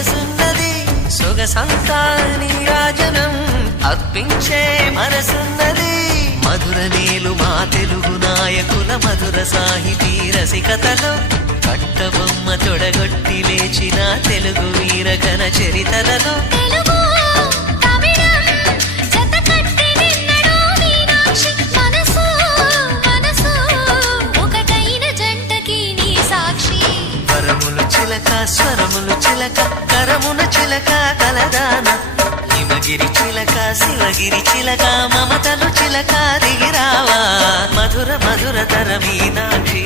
వయసున్నది సొగసంతా నీరాజనం అర్పించే మనసున్నది మధుర నేలు మా తెలుగు నాయకుల మధుర సాహితీ రసికతలో కట్టబొమ్మ తొడగొట్టి లేచిన తెలుగు వీరగణ చరితలలో స్వరములు చిలక కరమున చిలక కలదాన హిమగిరి చిలక శివగిరి చిలక మమతలు చిలక దిగిరావా మధుర మధుర తర మీనాక్షి